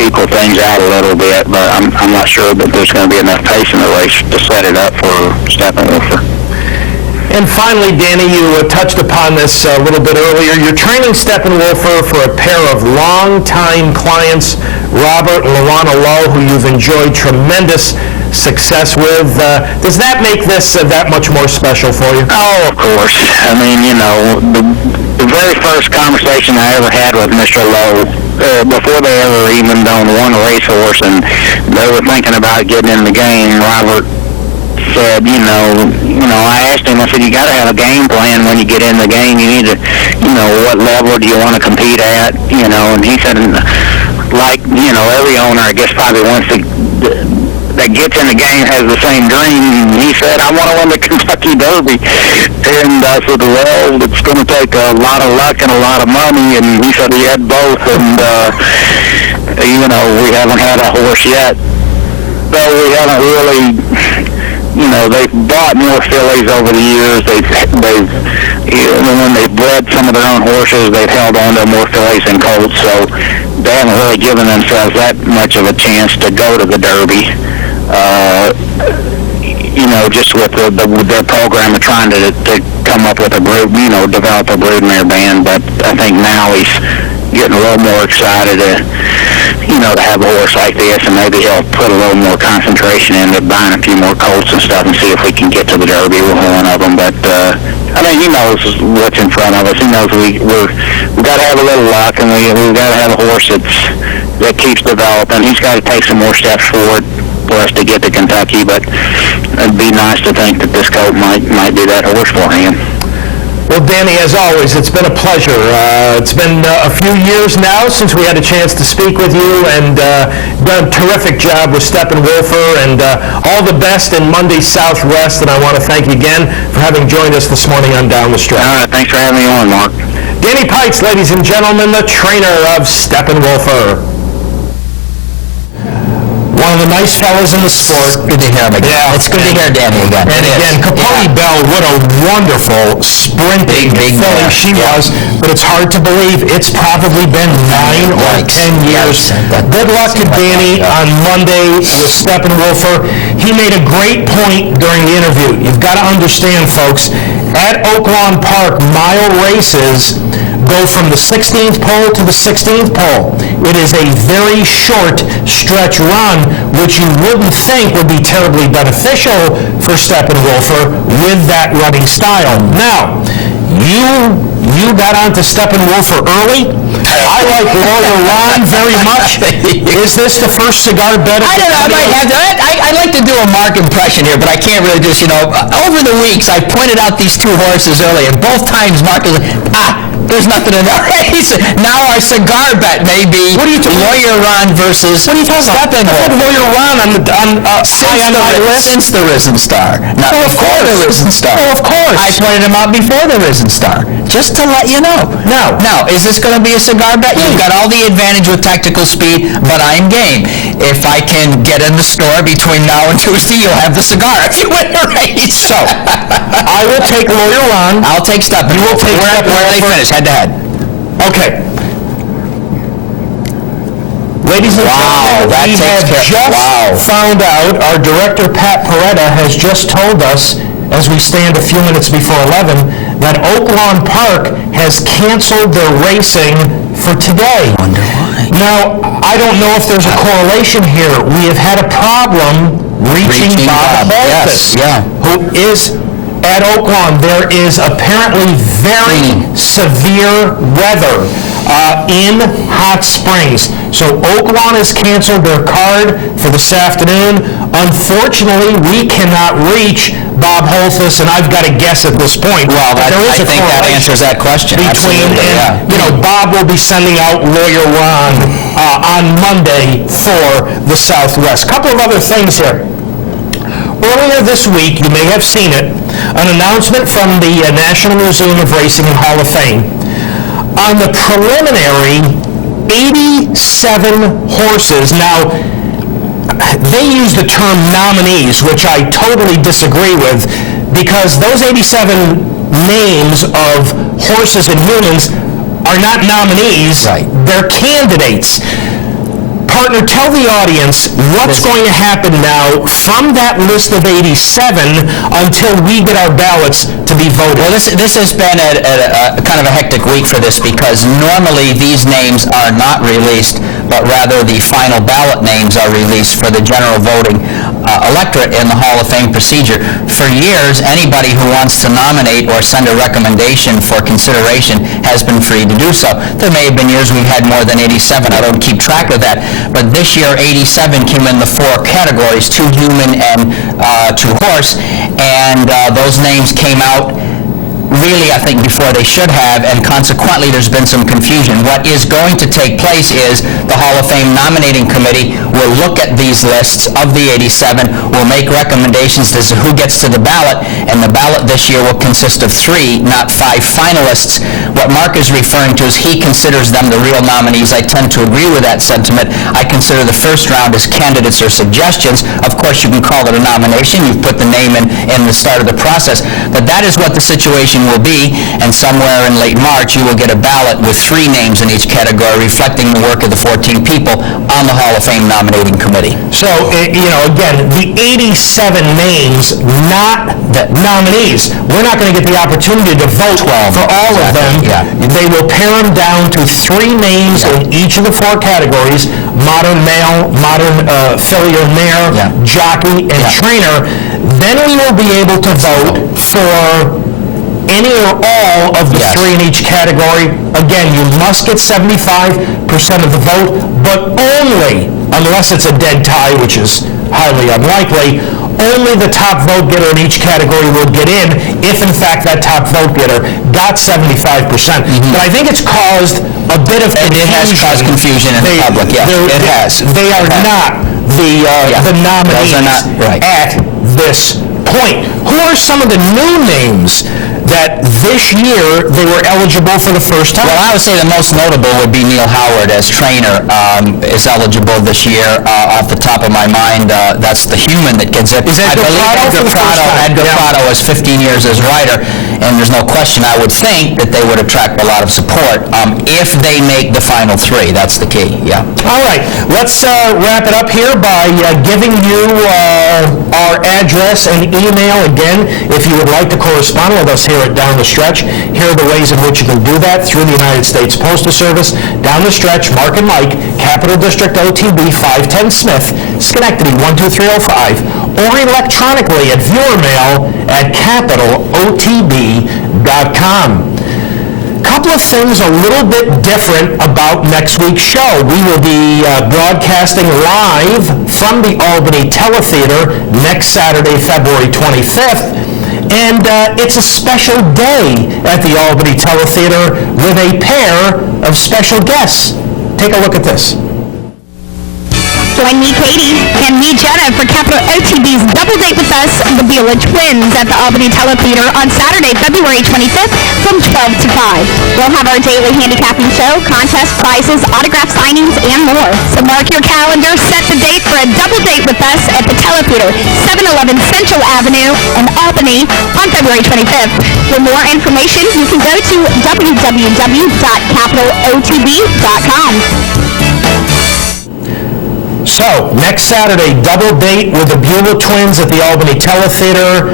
equal things out a little bit. But I'm not sure that there's going to be enough pace in the race to set it up for Steppenwolfer. And finally, Danny, you touched upon this a little bit earlier. You're training Steppenwolfer for a pair of long-time clients, Robert and Luana Lowe, who you've enjoyed tremendous success with. Does that make this that much more special for you? Oh, of course. I mean, the very first conversation I ever had with Mr. Lowe, before they ever even done one racehorse, and they were thinking about getting in the game, Robert said, I asked him, I said, you got to have a game plan when you get in the game. You need to, what level do you want to compete at, and he said, every owner, I guess, probably wants to, that gets in the game has the same dream. He said, I want to win the Kentucky Derby. And I said, well, it's going to take a lot of luck and a lot of money. And he said he had both, and, we haven't had a horse yet. So we haven't really, they've bought more fillies over the years. When they've bred some of their own horses, they've held on to more fillies than colts. So they haven't really given themselves that much of a chance to go to the Derby. Just with their program of trying to come up with a brood, develop a broodmare band. But I think now he's getting a little more excited to have a horse like this, and maybe he'll put a little more concentration into buying a few more colts and stuff and see if we can get to the Derby with one of them. But, he knows what's in front of us. He knows we've got to have a little luck, and we've got to have a horse that keeps developing. He's got to take some more steps forward for us to get to Kentucky, but it'd be nice to think that this colt might be that horse for him. Well, Danny, as always, it's been a pleasure. It's been a few years now since we had a chance to speak with you, and done a terrific job with Steppenwolfer, and all the best in Monday Southwest, and I want to thank you again for having joined us this morning on Down the Stretch. All right, thanks for having me on, Mark. Danny Pritz, ladies and gentlemen, the trainer of Steppenwolfer. One of of the nice fellas in the sport. Good to hear him again. Yeah. It's good to hear Danny again. And again, Capote Bell, what a wonderful sprinting Big filly mare. she Yeah. was. But it's hard to believe it's probably been 9 or 10 years. Good luck to Danny on Monday with Steppenwolfer. He made a great point during the interview. You've got to understand, folks, at Oaklawn Park, mile races go from the 16th pole to the 16th pole. It is a very short stretch run, which you wouldn't think would be terribly beneficial for Steppenwolfer with that running style. Now, you got onto Steppenwolfer early. I like Lawyer Ron very much. Is this the first cigar bet? I don't know, I might have to. I'd like to do a Mark impression here, but I can't really just, over the weeks, I pointed out these two horses earlier. Both times Mark is like, there's nothing in the race. Now our cigar bet may be Lawyer Ron versus Steppenwolfer. I had Lawyer Ron on my list. Since the Risen Star. Not before the Risen Star. Oh, of course. I pointed him out before the Risen Star. Just to let you know. Now, is this going to be a cigar bet? You've got all the advantage with tactical speed, but I'm game. If I can get in the store between now and Tuesday, you'll have the cigar if you win the race. So, I will take Lawyer Ron. I'll take Steppenwolfer. You will take Where are they finished? Head to head. Okay. Ladies and gentlemen, we have just found out, our director, Pat Peretta, has just told us, as we stand a few minutes before 11, that Oaklawn Park has canceled their racing for today. I wonder why. Now, I don't know if there's a correlation here. We have had a problem reaching Bob Holthus, who is at Oaklawn. There is apparently very severe weather in Hot Springs. So Oaklawn has canceled their card for this afternoon. Unfortunately, we cannot reach Bob Holthus, and I've got to guess at this point. Well, I think that answers that question. Between, Bob will be sending out Lawyer Ron on Monday for the Southwest. Couple of other things here. Earlier this week, you may have seen it, an announcement from the National Museum of Racing and Hall of Fame. On the preliminary 87 horses, now, they use the term nominees, which I totally disagree with, because those 87 names of horses and humans are not nominees, they're candidates. Partner, tell the audience what's going to happen now from that list of 87 until we get our ballots to be voted. Well, this has been a kind of a hectic week for this, because normally these names are not released, but rather the final ballot names are released for the general voting electorate in the Hall of Fame procedure. For years, anybody who wants to nominate or send a recommendation for consideration has been free to do so. There may have been years we've had more than 87. I don't keep track of that. But this year, 87 came in the 4 categories, 2 human and 2 horse, and those names came out really, I think, before they should have, and consequently there's been some confusion. What is going to take place is the Hall of Fame nominating committee will look at these lists of the 87, will make recommendations as to who gets to the ballot, and the ballot this year will consist of 3, not 5 finalists. What Mark is referring to is he considers them the real nominees. I tend to agree with that sentiment. I consider the first round as candidates or suggestions. Of course, you can call it a nomination. You've put the name in the start of the process. But that is what the situation will be, and somewhere in late March you will get a ballot with 3 names in each category reflecting the work of the 14 people on the Hall of Fame nominating committee. So, again, the 87 names, not the nominees. We're not going to get the opportunity to vote for all of them. They will pare them down to 3 names in each of the 4 categories: modern male, modern filly or mare, jockey, and trainer. Then we will be able to vote for any or all of the 3 in each category. Again, you must get 75% of the vote, but only, unless it's a dead tie, which is highly unlikely, only the top vote getter in each category will get in if, in fact, that top vote getter got 75%. But I think it's caused a bit of confusion. It has caused confusion in the public, it has. They are not the nominees at this point. Who are some of the new names that this year they were eligible for the first time. Well, I would say the most notable would be Neil Howard as trainer is eligible this year. Off the top of my mind, that's the human that gets it. Is Edgar Prado for the first time? Edgar Prado has 15 years as writer, and there's no question I would think that they would attract a lot of support if they make the final three. That's the key, yeah. All right, let's wrap it up here by giving you our address and email again. If you would like to correspond with us here at Down the Stretch, here are the ways in which you can do that: through the United States Postal Service, Down the Stretch, Mark and Mike, Capital District OTB 510 Smith, Schenectady 12305, or electronically at viewermail at capitalotb.com. Couple of things a little bit different about next week's show. We will be broadcasting live from the Albany Teletheater next Saturday, February 25th. And it's a special day at the Albany Teletheater with a pair of special guests. Take a look at this. Join me, Katie, and me, Jenna, for Capital OTB's Double Date with Us, the VIETCH Twins, at the Albany Teletheater on Saturday, February 25th from 12 to 5. We'll have our daily handicapping show, contest prizes, autograph signings, and more. So mark your calendar, set the date for a Double Date with Us at the Teletheater, 711 Central Avenue in Albany on February 25th. For more information, you can go to www.capitalotb.com. So, next Saturday, Double Date with the Beulah Twins at the Albany Teletheater.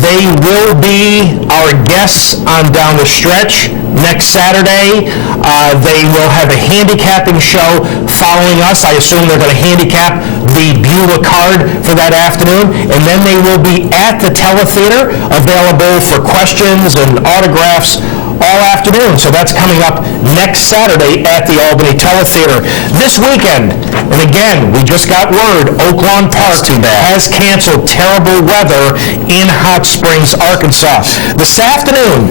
They will be our guests on Down the Stretch next Saturday. They will have a handicapping show following us. I assume they're going to handicap the Beulah card for that afternoon. And then they will be at the Teletheater, available for questions and autographs all afternoon. So that's coming up next Saturday at the Albany Teletheater. This weekend, and again, we just got word, Oak Lawn Park has canceled terrible weather in Hot Springs, Arkansas. This afternoon,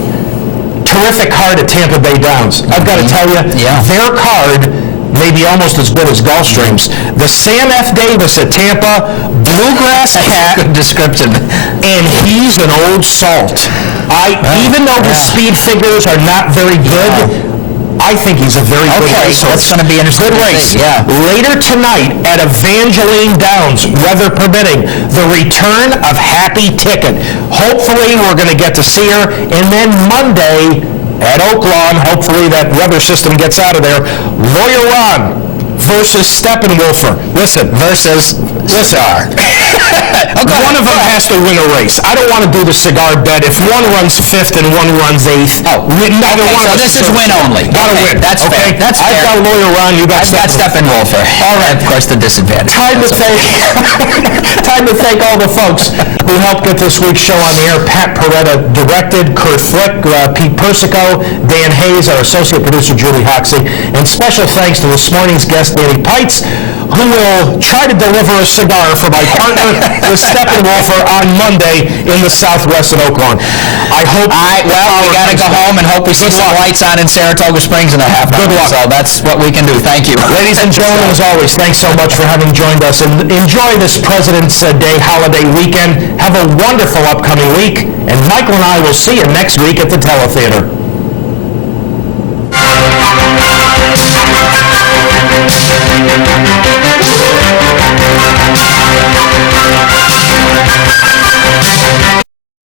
terrific card at Tampa Bay Downs. I've got to tell you, their card may be almost as good as Gulfstream's. The Sam F. Davis at Tampa, Bluegrass Cat. Good description. And he's an old salt. Even though his speed figures are not very good, I think he's a very good racer. So that's going to be interesting. Good race. Yeah. Later tonight at Evangeline Downs, weather permitting, the return of Happy Ticket. Hopefully we're going to get to see her. And then Monday at Oak Lawn, hopefully that weather system gets out of there, Lawyer Ron versus Steppenwolfer. Listen. One of them has to win a race. I don't want to do the cigar bet. If one runs fifth and one runs eighth, neither one of us. So this is win only. Gotta win. That's fair. That's fair. I've got Lawyer Ron. You got Steppenwolfer. All right. Of course, the disadvantage. Time to thank all the folks who helped get this week's show on the air. Pat Peretta directed, Kurt Flick, Pete Persico, Dan Hayes, our associate producer Julie Hoxie, and special thanks to this morning's guest, Danny Pites, who will try to deliver a cigar for my partner, the Steppenwolfer, on Monday in the southwest of Oak Lawn. I hope... we got to go home and hope we see some lights on in Saratoga Springs in a half hour. Good luck. So that's what we can do. Thank you. Ladies and gentlemen, as always, thanks so much for having joined us. And enjoy this President's Day holiday weekend. Have a wonderful upcoming week. And Michael and I will see you next week at the Teletheater.